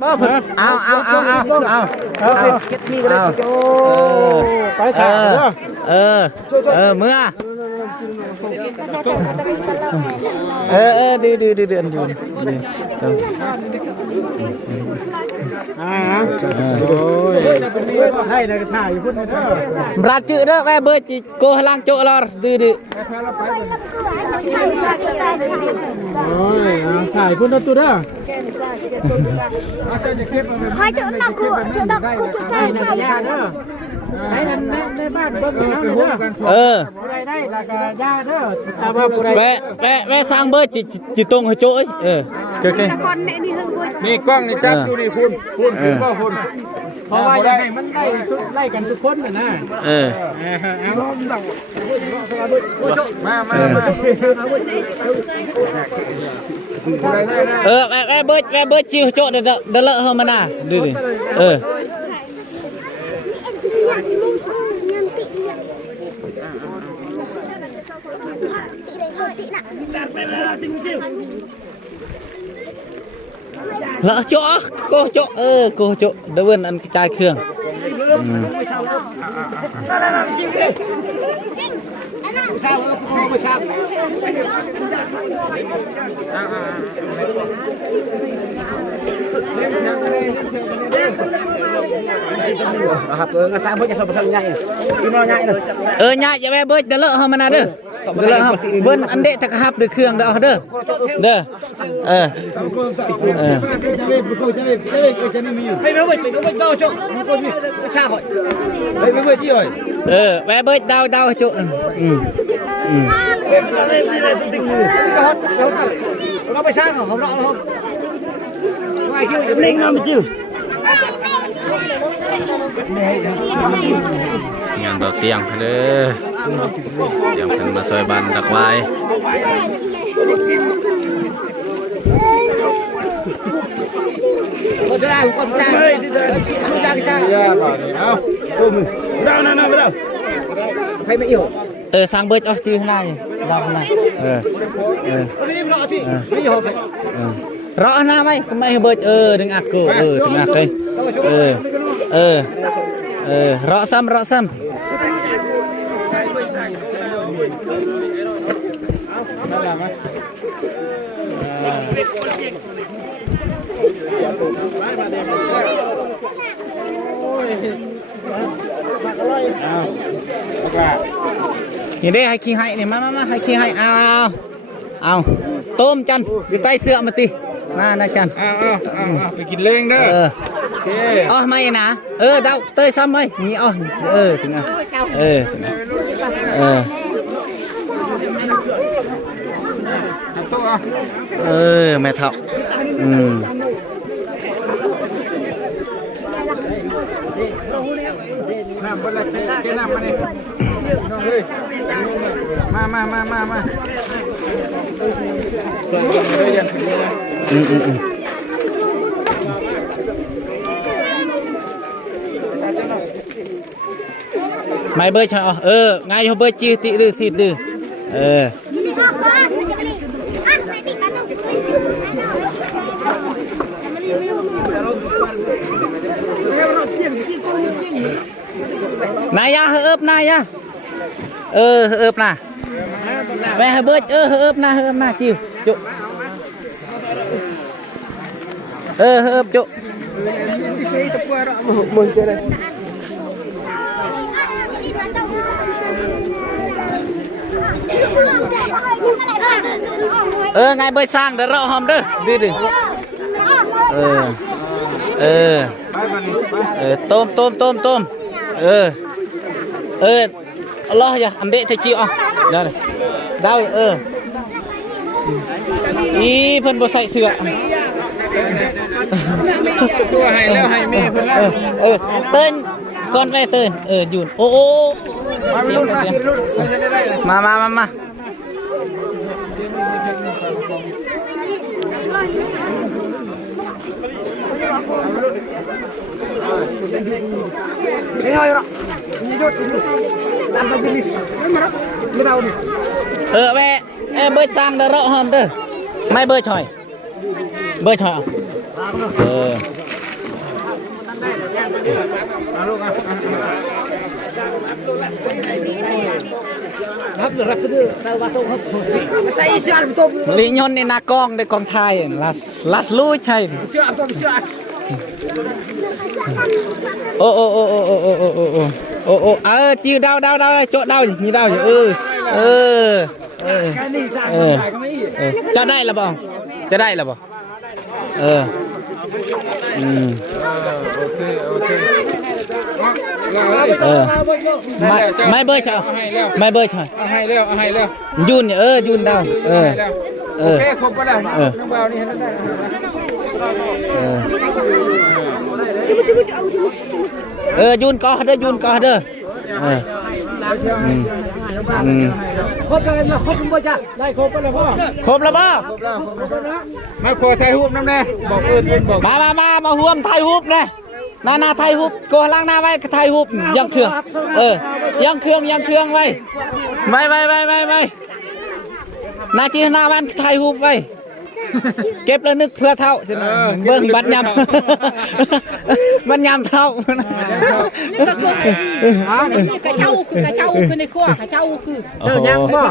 บ่เพิ่นเอาสิเก็บนี่ก็ได้สิโอ้ไปถามเด้อเมื่อดื้ออยู่โอ้ยให้ในกระถางอยู่พุ่นเด้อบ ราจืดเด้อแม่เบิดจิโกหลังโจลอดื้อโอ้ยถ่ายพุ่นตัวเด้อให้เจ้าหน้าคู่เจ้าหน้าคู่จุดใจใส่ยาเด้อให้ในบ้านเบิ่งน้ำเด้อได้แล้วก็ยาเด้อถ้าว่าผู้ใดแม่สร้างเบิดจิตรงให้โจ้นี่กล้องนี่จับดูนี่คุณก็คุณเพราะว่าอยากให้มันไล่กันทุกคนน่ะนะมาแม่เบิดจิโจ้เด้อเลอะเฮามาน่ะดื้อlỡ chỗ cô chỗ đỡ vươn ăn cái chai khương nhai vậy bé bơi đỡ lỡ hơn mà nè đỡ vươn ăn đệ thật hấp được khương đỡ đỡ bé bơi đau chỗ nóไปสร้างของเราkhông ai kêu cho linh nó mới chịu ngàn đầu tiên thôi điểm cần mà xoay bàn đặc vai sang bơi cho chứ này ra này rõ na mày mày bơi đừng ạt cổ đừng ạt đây rõ xăm nhìn đây hay khi hay này má hay khi hay ao tôm chăn bị tay sữa mà tì na chănไปกินเล้งเด้อไม่นะเดาเตยซ้ำไหมนี่ถึงแม่เท่าน้ำบนละเจ้น้ำมาเนี่ยมาไม่เบอร์ใช่ไงเขาเบอร์จีติดื้อสิดื้อนายะเฮิบนายะเฮิบนะแม่เบิร์ดเฮิบนะจิ๋วจุเฮิบจุไงเบิร์ดสร้างเด้อเราหอมเด้อดื้อต้มAllah ya ambil teci dah dah ih pen bosai sữa ตัวให้แล้วให้แม่เพิ่นแล้วเติ้นก่อนแม่เติ้นอยู่โอ้มาแม่เบอร์ซังเด้อเราหอมเด้อไม่เบอร์ชอย ลียนในนากองในกองไทยลัสลุยใช่โอ้จิ้วดาวโจ๊ะดาวนี่ดาวอยู่จะได้หรือเปล่าจะได้หรือเปล่าไม่เบอร์เฉาไม่เบอร์เฉาให้แล้วยุนยุนดาวโอเคครบก็ได้น้องเบานี่ให้ได้ยุนก็เด้อยุนก็เด้อครบเลยครบบ่จ้ะได้ครบไปแล้วพ่อ ครบแล้วบ่มาขอถ่ายรูปน้ำแน่บอกบอกมาห่วมถ่ายรูปนะนาถ่ายรูปก็ล้างหน้าไว้ถ่ายรูปยังเครื่องยังเครื่องไว้ไม่นาจีหน้าบ้านถ่ายรูปไว้เก็บแล้วนึกเพื่อเท่าจะเบิ่งบัดยำบัดยำเท่านี่ก็คือกระเจ้าคือในครัวกระเจ้าคือยังบ่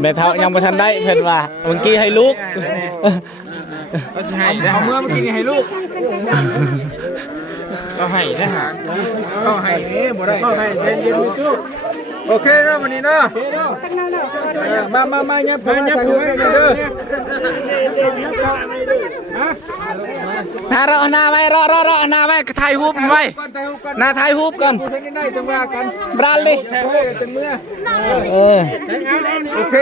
แม่เท่ายังบ่ทันได้เพิ่นว่าเมื่อกี้ให้ลูกเอาเมื่อกี้นี่ให้ลูกก็ให้นะฮะก็ให้บ่ได้ก็ให้เย็นโอเคเนาะวันนี้เนาะมาเนี่ยผมเนี่ยผมเด้อรอหน้าไว้รอหน้าไว้ถ่ายรูปไว้หน้าถ่ายรูปก่อนบราลดิโอเค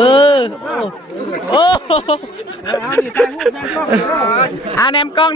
โอ้แนมกล้อง